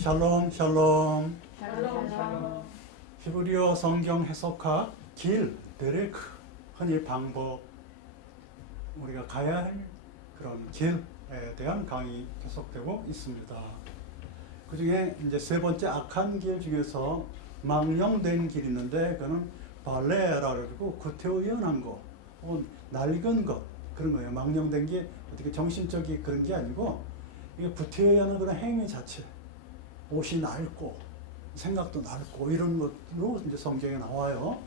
샬롬 샬롬. 샬롬. 히브리어 성경 해석학 길, 데레크, 흔히 방법, 우리가 가야 할 그런 길에 대한 강의 계속되고 있습니다. 그 중에 이제 세 번째 악한 길 중에서 망령된 길이 있는데 그거는 발레라 그러고 구태의연한 거, 혹은 낡은 것 그런 거예요. 망령된 게 어떻게 정신적인 그런 게 아니고 이게 구태의연한 그런 행위 자체, 옷이 낡고 생각도 낡고 이런 것으로 이제 성경에 나와요.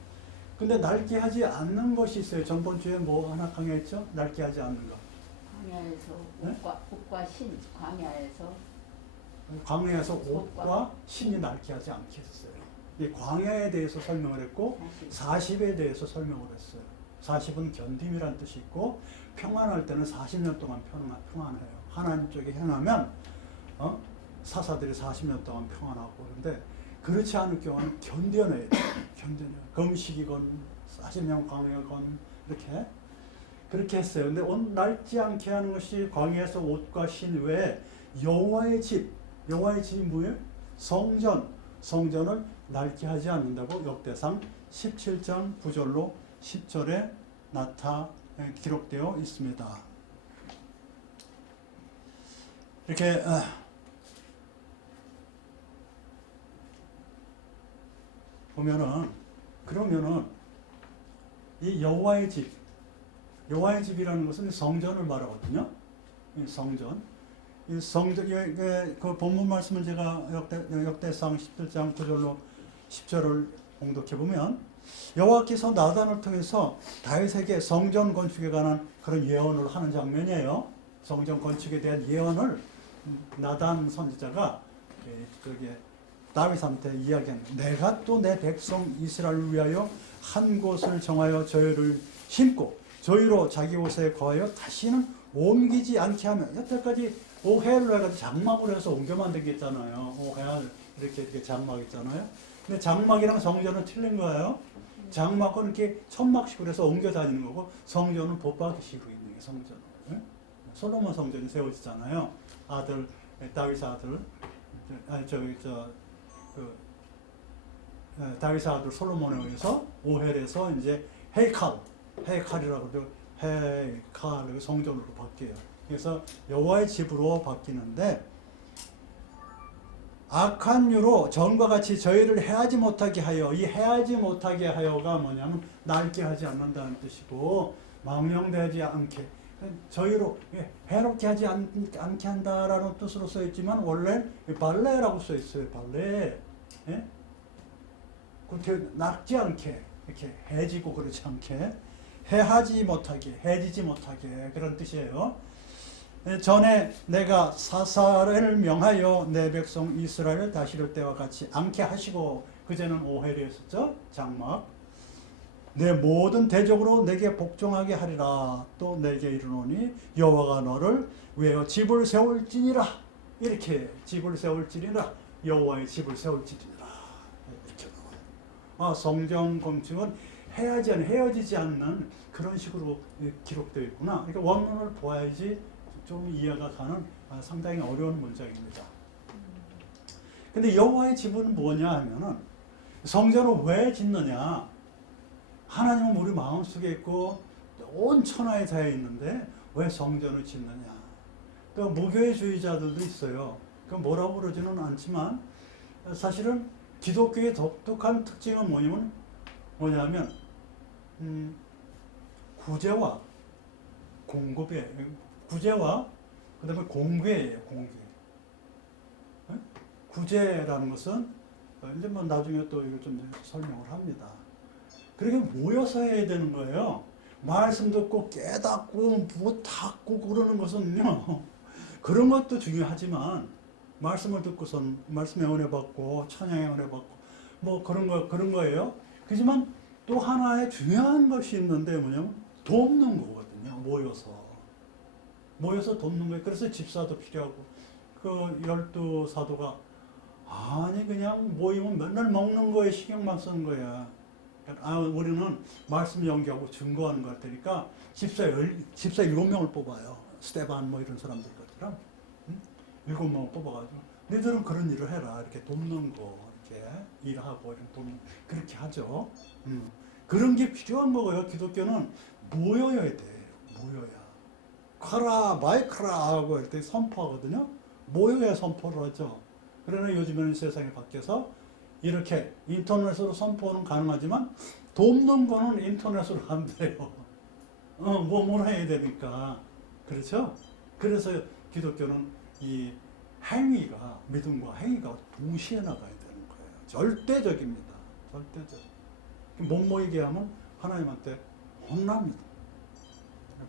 근데 낡게 하지 않는 것이 있어요. 전번 주에 뭐 하나 강의했죠? 낡게 하지 않는 것. 광야에서 네? 옷과 신, 광야에서 옷과 신이 낡게 하지 않게 했어요. 이 광야에 대해서 설명을 했고 40에 대해서 설명을 했어요. 40은 견딤이라는 뜻이 있고 평안할 때는 40년 동안 평안해요. 하나님 쪽에 행하면 사사들이 40년 동안 평안하고 그런데 그렇지 않을 경우는 견뎌내야 돼요. 견뎌내요. 금식이건 40년 광야건 이렇게 그렇게 했어요. 근데 옷 낡지 않게 하는 것이 광야에서 옷과 신 외에 여호와의 집이 뭐예요? 성전을 낡게 하지 않는다고 역대상 17장 9절로 10절에 기록되어 있습니다. 이렇게 그러면은 이 여호와의 집이라는 것은 성전을 말하거든요. 이 성전, 그 본문 말씀을 제가 역대상 17장 9절로 10절을 공독해 보면 여호와께서 나단을 통해서 다윗에게 성전 건축에 관한 그런 예언을 하는 장면이에요. 성전 건축에 대한 예언을 나단 선지자가 다윗한테 이야기하는, 내가 또 내 백성 이스라엘을 위하여 한 곳을 정하여 저희를 심고 저희로 자기 곳에 거하여 다시는 옮기지 않게 하며, 여태까지 오헬로 해가지고 장막으로 해서 옮겨 만들게 했잖아요. 오헬 이렇게 장막 있잖아요. 근데 장막이랑 성전은 틀린 거예요. 장막은 이렇게 천막식으로 해서 옮겨 다니는 거고 성전은 복박식으로 있는 게 성전. 솔로몬 성전이 세워지잖아요. 다윗 아들, 다윗 아들 솔로몬에 의해서 오헬에서 이제 헤이칼이라고 그러죠. 헤이칼 성전으로 바뀌어요. 그래서 여호와의 집으로 바뀌는데, 악한 유로 전과 같이 저희를 해하지 못하게 하여, 이 해하지 못하게 하여가 뭐냐면 낡게 하지 않는다는 뜻이고, 망령되지 않게, 저희로 해롭게 하지 않게 한다라는 뜻으로 써있지만 원래 발레라고 써있어요. 발레. 예? 그렇게 낡지 않게, 이렇게 해지고 그렇지 않게, 해하지 못하게, 해지지 못하게, 그런 뜻이에요. 전에 내가 사사를 명하여 내 백성 이스라엘을 다스릴 때와 같이 않게 하시고, 그제는 오헬이었었죠. 장막. 내 모든 대적으로 내게 복종하게 하리라. 또 내게 이르노니 여호와가 너를 위하여 집을 세울지니라. 이렇게 집을 세울지니라. 여호와의 집을 세울지니라. 이렇게 나와요. 성전 건축은 헤어지지 않는 그런 식으로 기록되어 있구나. 그러니까 원문을 보아야지 좀 이해가 가는 상당히 어려운 문장입니다. 근데 여호와의 집은 뭐냐 하면은, 성전을 왜 짓느냐? 하나님은 우리 마음속에 있고 온 천하에 다 있는데 왜 성전을 짓느냐? 그 무교회주의자들도 있어요. 그 뭐라고 그러지는 않지만 사실은 기독교의 독특한 특징은 뭐냐면 구제와 공급이에요. 구제와 그다음에 공개예요. 공개. 구제라는 것은 이제 뭐 나중에 또 이거 좀 설명을 합니다. 그렇게 모여서 해야 되는 거예요. 말씀 듣고 깨닫고 뭐 닦고 그러는 것은요. 그런 것도 중요하지만 말씀을 듣고선 말씀의 은혜 받고 찬양의 은혜 받고 뭐 그런 거예요. 그렇지만 또 하나의 중요한 것이 있는데 뭐냐면 돕는 거거든요. 모여서 돕는 거예요. 그래서 집사도 필요하고, 그 12사도가 아니 그냥 모이면 맨날 먹는 거에 신경만 쓰는 거야. 우리는 말씀 연기하고 증거하는 것 같으니까 집사 7명을 뽑아요. 스테반 뭐 이런 사람들 것처럼 7명을 뽑아가지고 너희들은 그런 일을 해라. 이렇게 돕는 거, 이렇게 일하고 이렇게 돕는 그렇게 하죠. 그런 게 필요한 거고요. 기독교는 모여야 돼요. 모여야. 카라 마이크라 하고 이렇게 선포하거든요. 모여야 선포를 하죠. 그러나 요즘에는 세상이 바뀌어서 이렇게 인터넷으로 선포는 가능하지만 돕는 거는 인터넷으로 안 돼요. 뭘 해야 되니까. 그렇죠? 그래서 기독교는 이 행위가, 믿음과 행위가 동시에 나가야 되는 거예요. 절대적입니다. 절대적. 못 모이게 하면 하나님한테 혼납니다.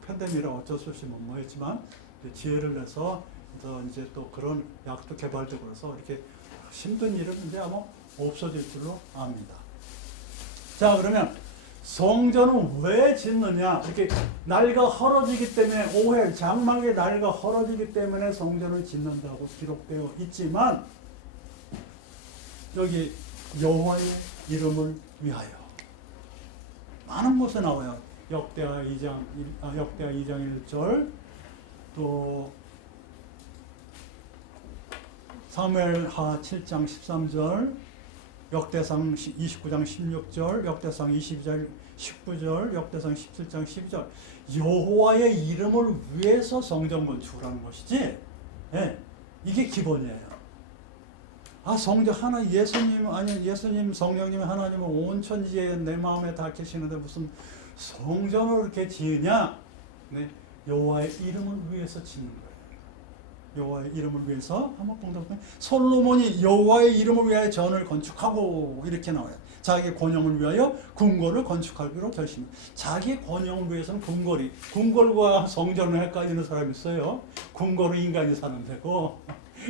팬데믹이라 어쩔 수 없이 못 모였지만 지혜를 내서 이제 또 그런 약도 개발되고 그래서 이렇게 힘든 일은 이제 아마 없어질 줄로 압니다. 자, 그러면 성전은 왜 짓느냐? 이렇게 날가 헐어지기 때문에 오해, 장막의 날가 헐어지기 때문에 성전을 짓는다고 기록되어 있지만 여기 여호와의 이름을 위하여 많은 곳에 나와요. 역대하 2장 1절 또 사무엘하 7장 13절 역대상 29장 16절 역대상 22장 19절 역대상 17장 12절 여호와의 이름을 위해서 성전 건축을 하는 것이지 예, 이게 기본이에요. 성전 하나 예수님 성령님 하나님은 온 천지에 내 마음에 다 계시는데 무슨 성전을 이렇게 지으냐? 네, 여호와의 이름을 위해서 짓는 거예요. 여호와의 이름을 위해서 한번 봉독해. 솔로몬이 여호와의 이름을 위하여 전을 건축하고 이렇게 나와요. 자기 권영을 위하여 궁궐을 건축하기로 결심. 자기 권영을 위해서는 궁궐과 성전을 헷갈리는 사람이 있어요. 궁궐은 인간이 사는 데고,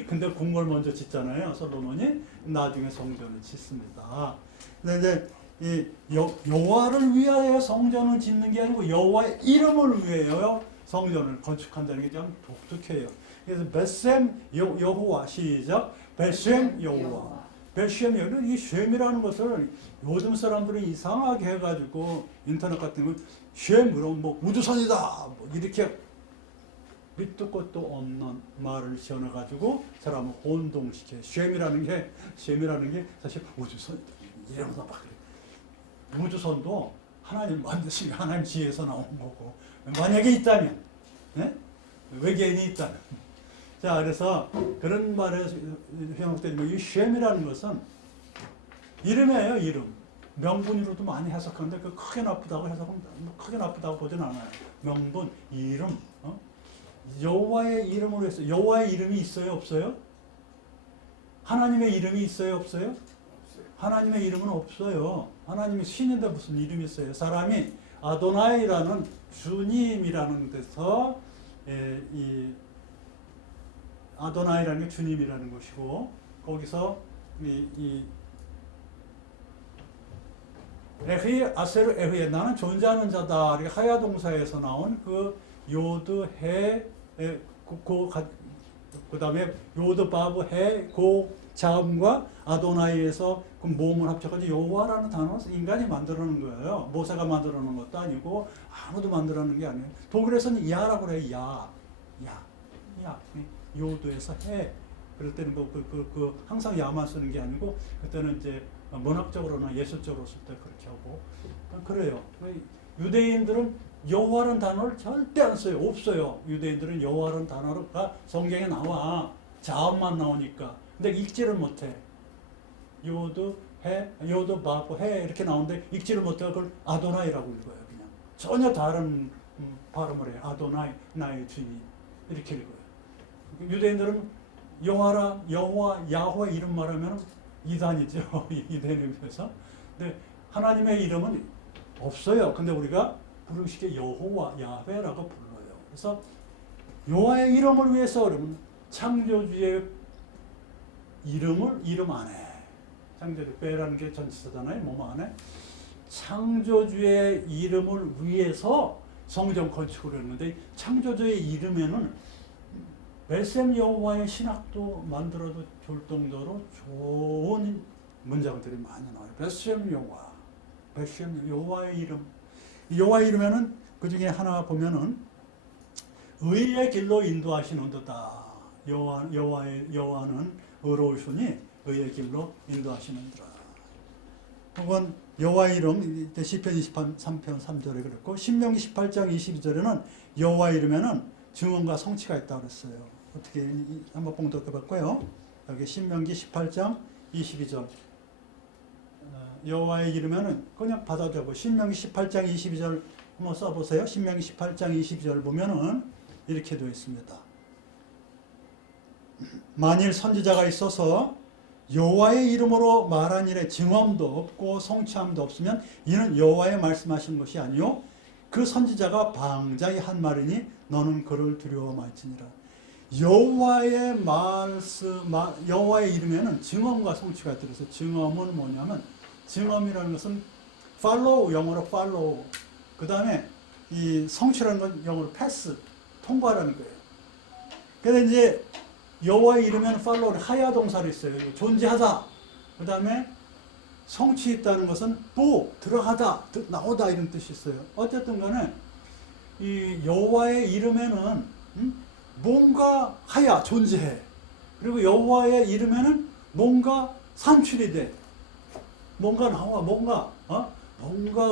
근데 궁궐 먼저 짓잖아요. 솔로몬이 나중에 성전을 짓습니다. 근데 이제 여호와를 위하여 성전을 짓는 게 아니고 여호와의 이름을 위하여 성전을 건축한다는 게 참 독특해요. 그래서 베셈 여호와 시작 베셈 여호와 베셈 여호와 이 셈이라는 것을 요즘 사람들은 이상하게 해가지고 인터넷 같은 거 셈으로 뭐 우주선이다 뭐 이렇게 밑도 끝도 없는 말을 지어놔가지고 사람을 혼동시켜. 셈이라는 게 사실 우주선이다 이러면서 막 그래. 우주선도 하나님 만드신 하나님 지혜에서 나온 거고 만약에 있다면 네? 외계인이 있다면 자 그래서 그런 말에 현혹되는 이 셈이라는 것은 이름이에요. 이름 명분으로도 많이 해석하는데 그 크게 나쁘다고 해석합니다. 크게 나쁘다고 보진 않아요. 명분 이름 여호와의 이름으로 해서 여호와의 이름이 있어요 없어요? 하나님의 이름이 있어요 없어요? 하나님의 이름은 없어요. 하나님이 신인데 무슨 이름이 있어요? 사람이 아도나이라는 주님이라는 데서 이 아도나이라는 게 주님이라는 것이고 거기서 이 에흐이 아세르 에흐이 나는 존재하는 자다. 이렇게 하야 동사에서 나온 그 요드 해 그 다음에 요드 바브 해 고 자음과 아도나이에서 그 모음을 합쳐가지고 여호와라는 단어를 인간이 만들어놓은 거예요. 모세가 만들어놓은 것도 아니고 아무도 만들어놓은 게 아니에요. 독일에서는 야라고 그래요. 야. 요도에서 해. 그럴 때는 항상 야만 쓰는 게 아니고 그때는 이제 문학적으로나 예술적으로 쓸 때 그렇게 하고 그래요. 유대인들은 여호와라는 단어를 절대 안 써요. 없어요. 유대인들은 여호와라는 단어가 성경에 나와. 자음만 나오니까. 근데 읽지를 못해. 요드 해, 요드 바브 해 이렇게 나오는데 읽지를 못해. 그걸 아도나이라고 읽어요. 그냥 전혀 다른 발음을 해요. 아도나이, 나의 주님 이렇게 읽어요. 유대인들은 여호와, 야훼 이름 말하면 이단이죠. 이단에서. 근데 하나님의 이름은 없어요. 근데 우리가 부르시게 여호와, 야훼라고 불러요. 그래서 여호와의 이름을 위해서 그러면 창조주의 이름 안에 창조주 빼라는 게 전치사잖아요. 몸 안에 창조주의 이름을 위해서 성전 건축을 했는데 창조주의 이름에는 베셈 여호와의 신학도 만들어도 줄 정도로 좋은 문장들이 많이 나와요. 베셈 여호와, 베셈 여호와의 이름. 여호와의 이름에는 그 중에 하나 보면은 의의 길로 인도하시는 도다. 여호와는 의로우시니 의의 길로 인도하시는도라. 혹은 여호와의 이름, 시편 23편 3절에 그랬고, 신명기 18장 22절에는 여호와의 이름에는 증언과 성취가 있다고 그랬어요. 어떻게 한번 봉독해 볼까요? 여기 신명기 18장 22절. 여호와의 이름에는 그냥 받아들고, 신명기 18장 22절 한번 써보세요. 신명기 18장 22절 보면은 이렇게 되어 있습니다. 만일 선지자가 있어서 여호와의 이름으로 말한 일에 증언도 없고 성취함도 없으면 이는 여호와의 말씀하신 것이 아니요 그 선지자가 방자히 한 말이니 너는 그를 두려워 말지니라. 여호와의 말씀, 여호와의 이름에는 증언과 성취가 들어서, 증언은 뭐냐면, 증언이라는 것은 follow, 영어로 follow. 그 다음에 이 성취라는 건 영어로 pass, 통과라는 거예요. 그래서 이제 여호와의 이름에는 follow를 하야 동사를 있어요. 존재하다. 그 다음에 성취했다는 것은 들어가다, 나오다 이런 뜻이 있어요. 어쨌든 간에 이 여호와의 이름에는 뭔가 하야, 존재해. 그리고 여호와의 이름에는 뭔가 산출이 돼. 뭔가 나와, 뭔가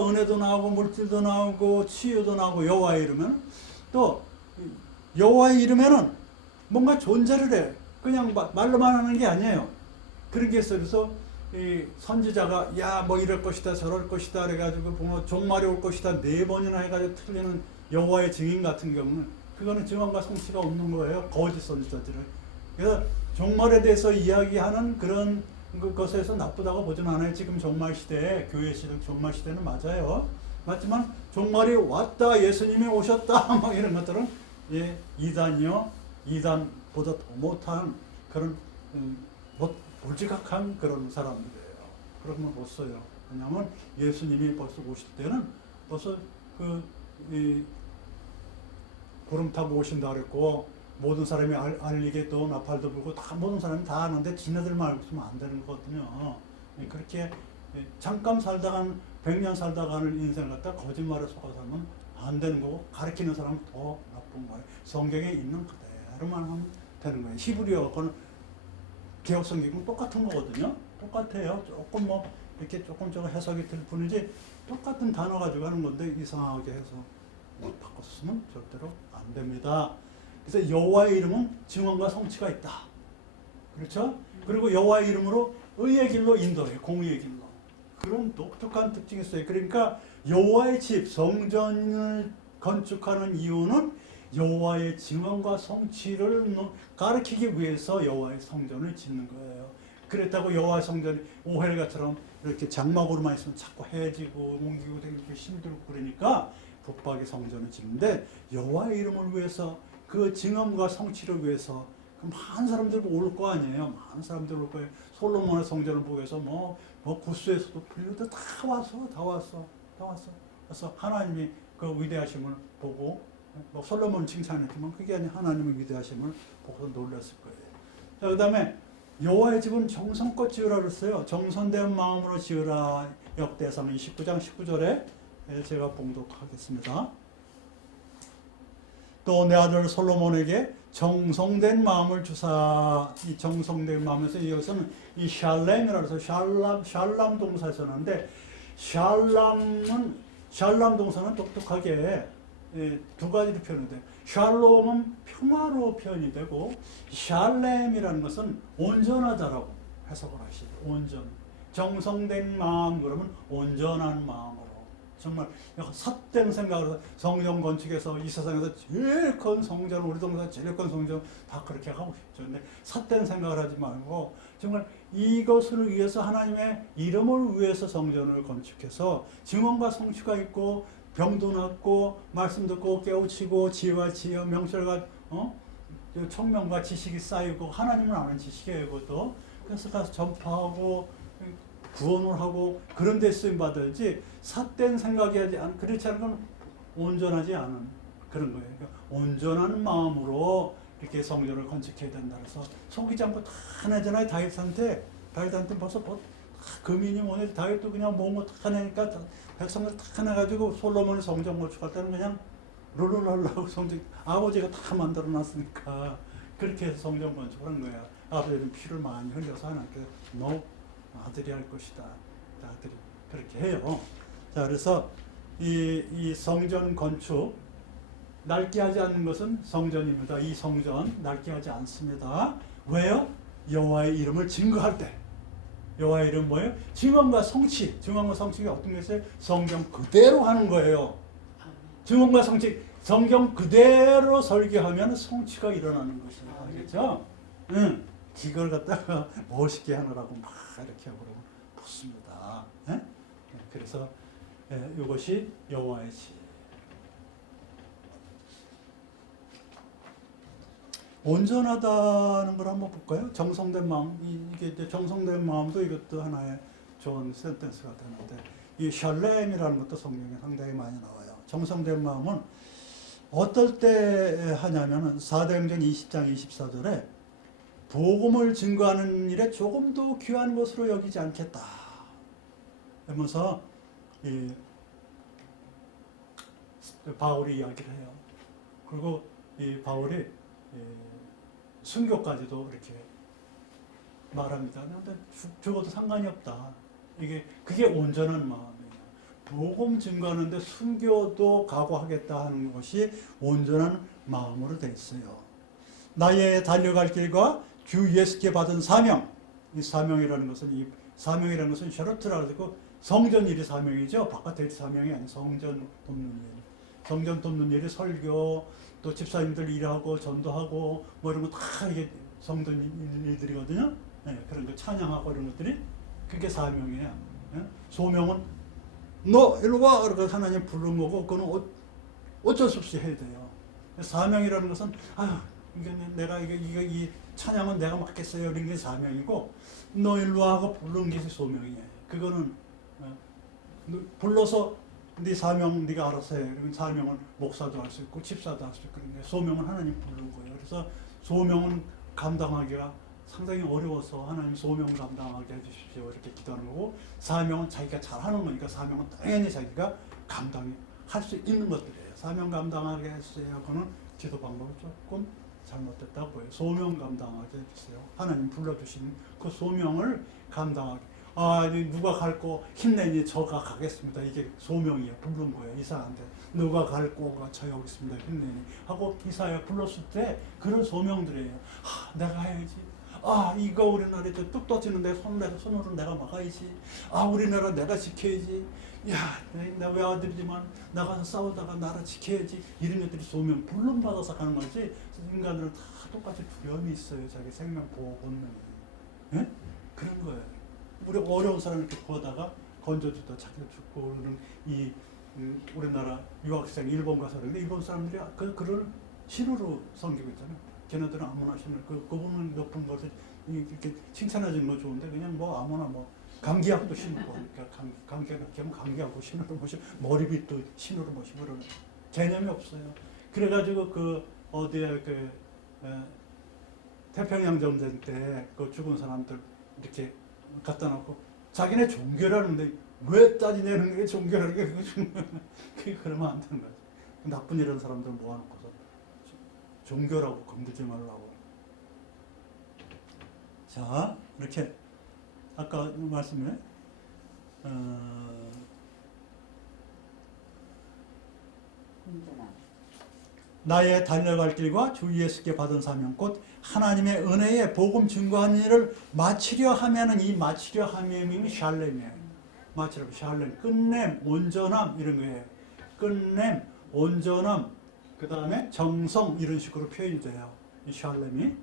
은혜도 나오고 물질도 나오고 치유도 나오고. 여호와의 이름에는 또 여호와의 이름에는 뭔가 존재를 해. 그냥 말로만 하는 게 아니에요. 그런 게 있어요. 그래서 이 선지자가 야 뭐 이럴 것이다 저럴 것이다 그래가지고 뭐 종말이 올 것이다 4번이나 해가지고 틀리는 여호와의 증인 같은 경우는 그거는 증언과 성취가 없는 거예요. 거짓 선지자들은. 그래서 종말에 대해서 이야기하는 그런 것에서 나쁘다고 보지는 않아요. 지금 종말 시대에, 교회 시대 종말 시대는 맞아요. 맞지만 종말이 왔다, 예수님이 오셨다 막 이런 것들은 이단이요, 이단보다 더 못한 그런 몰지각한 그런 사람들이에요. 그런 건 못 써요. 왜냐하면 예수님이 벌써 오실 때는 벌써 구름 타고 오신다 그랬고, 모든 사람이 알리게 또 나팔도 불고 다 모든 사람이 다 아는데 지네들만 알고 있으면 안 되는 거거든요. 그렇게 잠깐 살다간 100년 살다가는 인생을 갖다 거짓말에 속아 살면 안 되는 거고, 가르치는 사람은 더 나쁜 거예요. 성경에 있는 그대로만 하면 되는 거예요. 히브리어하고는 개혁 성경은 똑같은 거거든요. 똑같아요. 조금 뭐 이렇게 조금 해석이 될 뿐이지 똑같은 단어 가지고 하는 건데 이상하게 해서 바꿨으면 절대로 안 됩니다. 그래서 여호와의 이름은 증언과 성취가 있다. 그렇죠? 그리고 여호와의 이름으로 의의 길로 인도해, 공의의 길로. 그런 독특한 특징이 있어요. 그러니까 여호와의 집, 성전을 건축하는 이유는 여호와의 증언과 성취를 가르치기 위해서 여호와의 성전을 짓는 거예요. 그랬다고 여호와의 성전이 오헬가처럼 이렇게 장막으로만 있으면 자꾸 해지고 옮기고 되게 힘들고 그러니까 붙박이 성전을 짓는데, 여호와의 이름을 위해서, 그 증언과 성취를 위해서 많은 사람들이 올 거 아니에요. 많은 사람들이 올 거예요. 솔로몬의 성전을 보기 위해서 뭐 구스에서도 빌려도 다 왔어. 그래서 하나님이 그 위대하심을 보고, 솔로몬 칭찬했지만 그게 아니라 하나님의 위대하심을 보고 놀랐을 거예요. 자, 그 다음에 여호와의 집은 정성껏 지으라 그랬어요. 정성된 마음으로 지으라. 역대상 29장 19절에 제가 봉독하겠습니다. 또 내 아들 솔로몬에게 정성된 마음을 주사. 이 정성된 마음에서 이것은 이 샬렘이라고 해서 샬람 동사에서 썼는데, 샬람 동사는 독특하게 두 가지로 표현이 돼요. 샬롬은 평화로 표현이 되고, 샬렘이라는 것은 온전하다라고 해석을 하시죠. 온전. 정성된 마음 그러면 온전한 마음으로. 정말 삿된 생각으로 성전 건축에서 이 세상에서 제일 큰 성전, 우리 동네 제일 큰 성전 다 그렇게 하고 싶죠. 근데 삿된 생각을 하지 말고 정말 이것을 위해서, 하나님의 이름을 위해서 성전을 건축해서 증언과 성취가 있고, 병도 낫고, 말씀 듣고 깨우치고, 지혜와 지혜, 명철과 청명과 지식이 쌓이고, 하나님을 아는 지식이에요. 그것도. 그래서 가서 전파하고 구원을 하고 그런 데 쓰임 받아야지, 삿된 생각이 하지 않은, 그렇지 않은 건 온전하지 않은 그런 거예요. 그러니까 온전한 마음으로 이렇게 성전을 건축해야 된다. 그래서 속이지 않고 다 내잖아요. 다윗한테 벌써 금인이 뭐냐, 다윗도 그냥 모은 거 다 내니까 백성들 다 내가지고 솔로몬이 성전 건축할 때는 그냥 룰루랄라고 성전, 아버지가 다 만들어 놨으니까 그렇게 해서 성전 건축을 한 거야. 아버지는 피를 많이 흘려서 하나님께서 너 아들이 할 것이다. 아들이 그렇게 해요. 자, 그래서 이 성전 건축 낡게 하지 않는 것은 성전입니다. 이 성전 낡게 하지 않습니다. 왜요? 여호와의 이름을 증거할 때. 여호와의 이름 뭐예요? 증언과 성취. 증언과 성취가 어떤 것을 성경 그대로 하는 거예요. 증언과 성취. 성경 그대로 설교하면 성취가 일어나는 것이에요. 알겠죠? 응. 이걸 갖다가 멋있게 하느라고 막 이렇게 하고 붙습니다. 예? 그래서 이것이 여호와의 집. 온전하다는 걸 한번 볼까요? 정성된 마음. 이게 이제 정성된 마음도 이것도 하나의 좋은 센텐스가 되는데, 이 샬렘이라는 것도 성경에 상당히 많이 나와요. 정성된 마음은 어떨 때 하냐면은 사도행전 20장 24절에 복음을 증거하는 일에 조금도 귀한 것으로 여기지 않겠다 하면서 이 바울이 이야기를 해요. 그리고 이 바울이 순교까지도 이렇게 말합니다. 근데 죽어도 상관이 없다. 그게 온전한 마음이에요. 복음 증거하는데 순교도 각오하겠다 하는 것이 온전한 마음으로 돼 있어요. 나의 달려갈 길과 주 예수께 받은 사명. 이 사명이라는 것은 셔르트라고 해서 성전 일이 사명이죠. 바깥의 사명이 아닌 성전 돕는 일. 성전 돕는 일이 설교, 또 집사님들 일하고 전도하고 뭐 이런 거 다 이게 성전 일들이거든요. 네, 그런 거 찬양하고 이런 것들이 그게 사명이에요. 네? 소명은 너 일로 와! 그러고 하나님 부른 거고 그거는 어쩔 수 없이 해야 돼요. 사명이라는 것은 내가 이 찬양은 내가 맡겠어요. 이런 게 사명이고 너 일로 와 하고 부른 게 소명이에요. 그거는 불러서 네 사명 네가 알아서 해. 그러면 사명은 목사도 할 수 있고 집사도 할 수 있고 그런데 소명은 하나님 부른 거예요. 그래서 소명은 감당하기가 상당히 어려워서 하나님 소명을 감당하게 해주십시오 이렇게 기도하는 거고, 사명은 자기가 잘하는 거니까 사명은 당연히 자기가 감당할 수 있는 것들이에요. 사명 감당하게 해주세요. 그거는 기도 방법이 조금 잘못됐다고 보여요. 소명 감당하게 해주세요. 하나님 불러주신 그 소명을 감당하게. 누가 갈 거 힘내니 저가 가겠습니다. 이게 소명이에요. 부른 거예요. 이사한테 누가 갈 거가 저 여기 있습니다. 힘내니 하고 이사야 불렀을 때 그런 소명들이에요. 내가 해야지. 이거 우리나라에 뚝 떠지는데 손으로 내가 막아야지. 우리나라 내가 지켜야지. 내 외아들이지만 나가서 싸우다가 나라 지켜야지. 이런 것들이 소명, 불론받아서 가는 거지. 인간들은 다 똑같이 두려움이 있어요. 자기 생명 보호 본능이. 예? 그런 거예요. 우리 어려운 사람 이렇게 구하다가 건져주다 자기가 죽고 그러는 우리나라 유학생 일본 가서 그러는데 일본 사람들이 그런 신으로 섬기고 있잖아요. 걔네들은 아무나 신을 그분은 높은 것을 이렇게 칭찬해 주는 거 좋은데 그냥 뭐 아무나 뭐 감기약도 신고 그러니까 감기약도 신으로 모시고 머리빗도 신으로 모시고 그러는 개념이 없어요. 그래가지고 어디에 태평양 전쟁 때 그 죽은 사람들 이렇게 갖다 놓고 자기네 종교라는데 왜 따지냐는 게 종교라는 게 그게 그러면 안 되는 거지. 나쁜 이런 사람들 모아놓고서 종교라고 건드지 말라고. 자, 이렇게 아까 말씀에 나의 달려갈 길과 주 예수께 받은 사명 곧 하나님의 은혜의 복음 증거하는 일을 마치려 하면은 이 마치려 함이 샬렘이에요. 마치려 샬렘 끝냄 온전함 이런 거예요. 끝냄 온전함 그 다음에 정성 이런 식으로 표현이 돼요. 이 샬렘이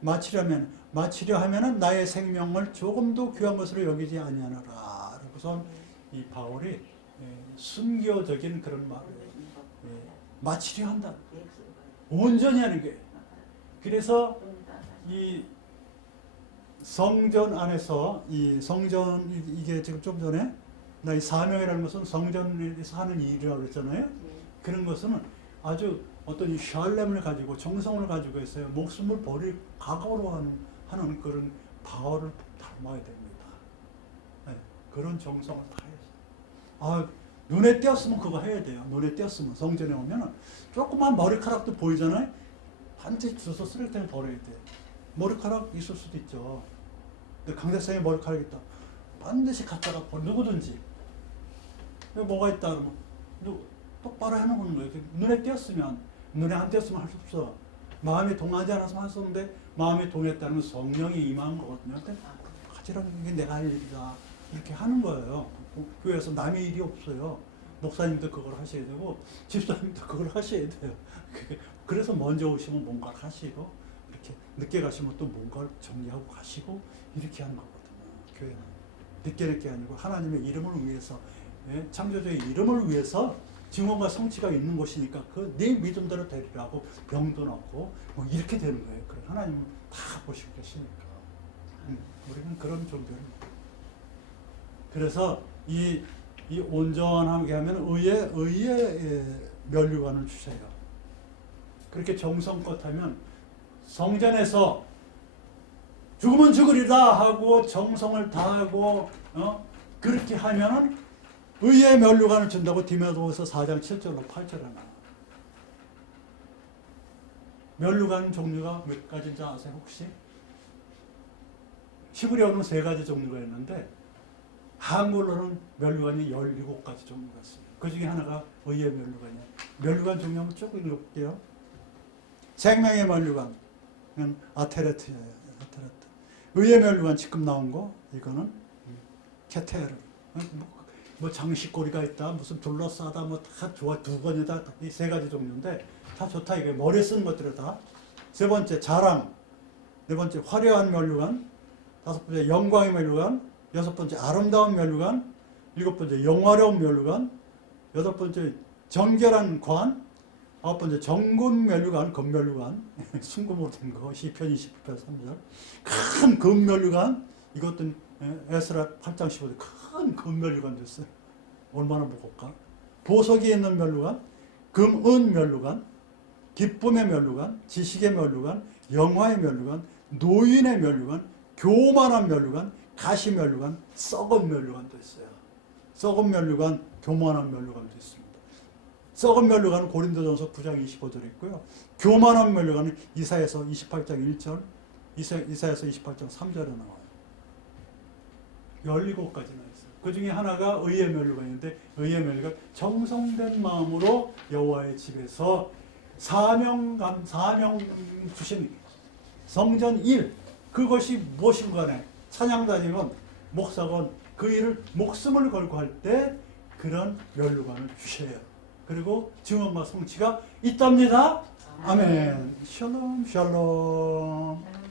마치려 하면은 나의 생명을 조금도 귀한 것으로 여기지 아니하노라. 그래서 이 바울이 순교적인 그런 말을 마치려 한다. 온전히 하는 게. 그래서 이 성전 안에서 이게 지금 좀 전에 이 사명이라는 것은 성전에서 하는 일이라고 그랬잖아요. 그런 것은 아주 어떤 이 샬렘을 가지고 정성을 가지고 있어요. 목숨을 버릴 각오로 하는 그런 바울을 닮아야 됩니다. 네, 그런 정성을 다해서. 눈에 띄었으면 그거 해야 돼요. 눈에 띄었으면 성전에 오면 조그만 머리카락도 보이잖아요. 반드시 주워 쓰레기통에 버려야 돼요. 머리카락 있을 수도 있죠. 근데 강대상에 머리카락 있다. 반드시 갖다가 누구든지. 뭐가 있다 그러면 똑바로 해놓는 거예요. 눈에 띄었으면, 눈에 안 띄었으면 할 수 없어. 마음이 동하지 않았으면 할 수 없는데 마음이 동했다는 성령이 임한 거거든요. 근데 가지런히 이게 내가 할 일이다. 이렇게 하는 거예요. 교회에서 남의 일이 없어요. 목사님도 그걸 하셔야 되고 집사님도 그걸 하셔야 돼요. 그래서 먼저 오시면 뭔가를 하시고 이렇게 늦게 가시면 또 뭔가를 정리하고 가시고 이렇게 하는 거거든요. 교회는 늦게 아니고 하나님의 이름을 위해서, 예? 창조주의 이름을 위해서 증언과 성취가 있는 곳이니까 그 네 믿음대로 되리라고 병도 넣고 뭐 이렇게 되는 거예요. 그래 하나님은 다 보시고 계시니까. 우리는 그런 종교입니다. 그래서 이 온전하게 하면 의의 면류관을 주세요. 그렇게 정성껏 하면 성전에서 죽으면 죽으리라 하고 정성을 다하고 그렇게 하면은 의의 면류관을 준다고 디모데후서 4장 7절로 8절에 나와요. 면류관 종류가 몇 가지인지 아세요 혹시? 히브리어는 3가지 종류가 있는데 한글로는 면류관이 17가지 종류가 있어요. 그 중에 하나가 의의 면류관이에요. 면류관 종류 한번 쭉 읽어볼게요. 생명의 면류관, 이건 아테레트예요. 아테레트. 의의 면류관 지금 나온 거, 이거는 케테르. 뭐 장식고리가 있다, 무슨 둘러싸다, 뭐 다 좋아, 두건이다, 이 3가지 종류인데 다 좋다 이게 머리에 쓰는 것들이 다. 3번째 자랑, 4번째 화려한 면류관, 5번째 영광의 면류관, 6번째 아름다운 면류관, 7번째 영화로운 면류관, 8번째 정결한 관, 9번째 정금 면류관, 금면류관, 순금으로 된 거, 시편 29편 3절. 큰 금면류관, 이것도 에스라 8장 15절 큰 금면류관도 있어요. 얼마나 무겁까? 보석이 있는 면류관, 금은 면류관, 기쁨의 면류관, 지식의 면류관, 영화의 면류관, 노인의 면류관, 교만한 면류관, 가시 면류관, 썩은 면류관도 있어요. 썩은 면류관, 교만한 면류관도 있습니다. 썩은 면류관은 고린도전서 9장 25절에 있고요. 교만한 면류관은 이사야서 28장 1절, 이사야서 28장 3절에 나와요. 17가지나 있어요. 그 중에 하나가 의의 면류관인데 의의 면류관 정성된 마음으로 여호와의 집에서 사명 주신 성전 일, 그것이 무엇인 간에 찬양단이건 목사건 그 일을 목숨을 걸고 할 때 그런 면류관을 주셔요. 그리고 증언과 성취가 있답니다. 아멘. 샬롬 샬롬.